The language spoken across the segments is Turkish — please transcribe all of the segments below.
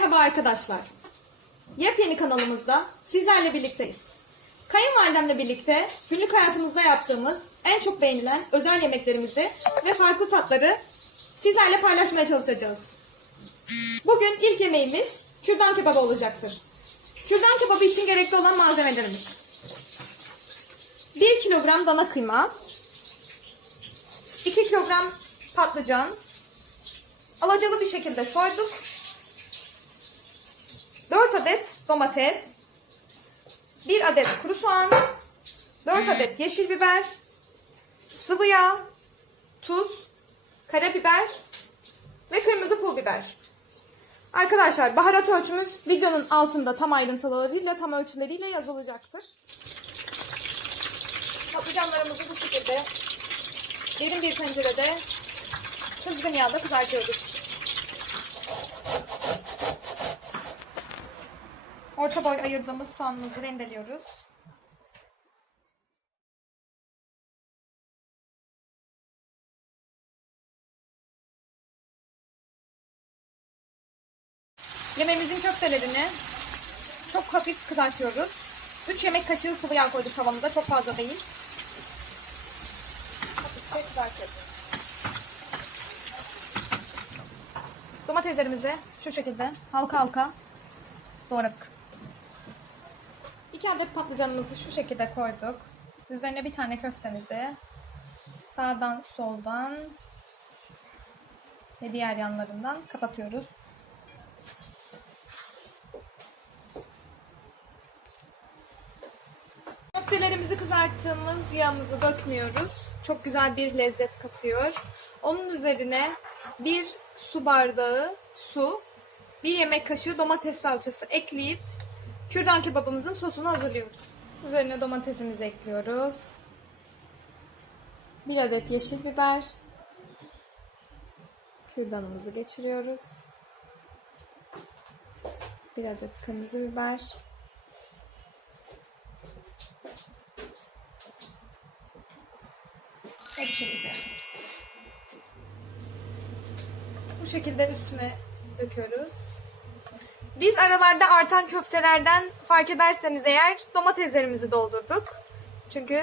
Merhaba arkadaşlar. Yepyeni kanalımızda sizlerle birlikteyiz. Kayınvalidemle birlikte günlük hayatımızda yaptığımız en çok beğenilen özel yemeklerimizi ve farklı tatları sizlerle paylaşmaya çalışacağız. Bugün ilk yemeğimiz kürdan kebabı olacaktır. Kürdan kebabı için gerekli olan malzemelerimiz. 1 kilogram dana kıyma, 2 kilogram patlıcan, alacalı bir şekilde soyduk. 4 adet domates, 1 adet kuru soğan, 4 adet yeşil biber, sıvı yağ, tuz, karabiber ve kırmızı pul biber. Arkadaşlar baharat ölçümüz videonun altında tam ayrıntılarıyla, tam ölçüleriyle yazılacaktır. Patlıcanlarımızı bu şekilde derin bir tencerede kızgın yağda kızartıyoruz. Orta boy ayırdığımız soğanımızı rendeliyoruz. Yemeğimizin köftelerini çok hafif kızartıyoruz. 3 yemek kaşığı sıvı yağ koyduk tavamıza. Çok fazla değil. Hafifçe kızartıyoruz. Domateslerimizi şu şekilde halka halka doğradık. 2 adet patlıcanımızı şu şekilde koyduk. Üzerine bir tane köftemizi sağdan soldan ve diğer yanlarından kapatıyoruz. Köftelerimizi kızarttığımız yağımızı dökmüyoruz. Çok güzel bir lezzet katıyor. Onun üzerine bir su bardağı su, bir yemek kaşığı domates salçası ekleyip kürdan kebabımızın sosunu hazırlıyoruz. Üzerine domatesimizi ekliyoruz. Bir adet yeşil biber. Kürdanımızı geçiriyoruz. Bir adet kırmızı biber. Bu şekilde. Bu şekilde üstüne döküyoruz. Biz aralarda artan köftelerden fark ederseniz eğer domateslerimizi doldurduk. Çünkü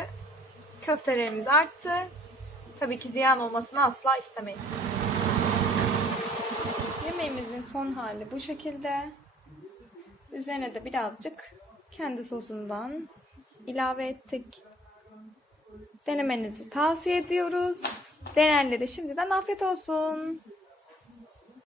köftelerimiz arttı. Tabii ki ziyan olmasını asla istemeyiz. Yemeğimizin son hali bu şekilde. Üzerine de birazcık kendi sosundan ilave ettik. Denemenizi tavsiye ediyoruz. Denenlere şimdiden afiyet olsun.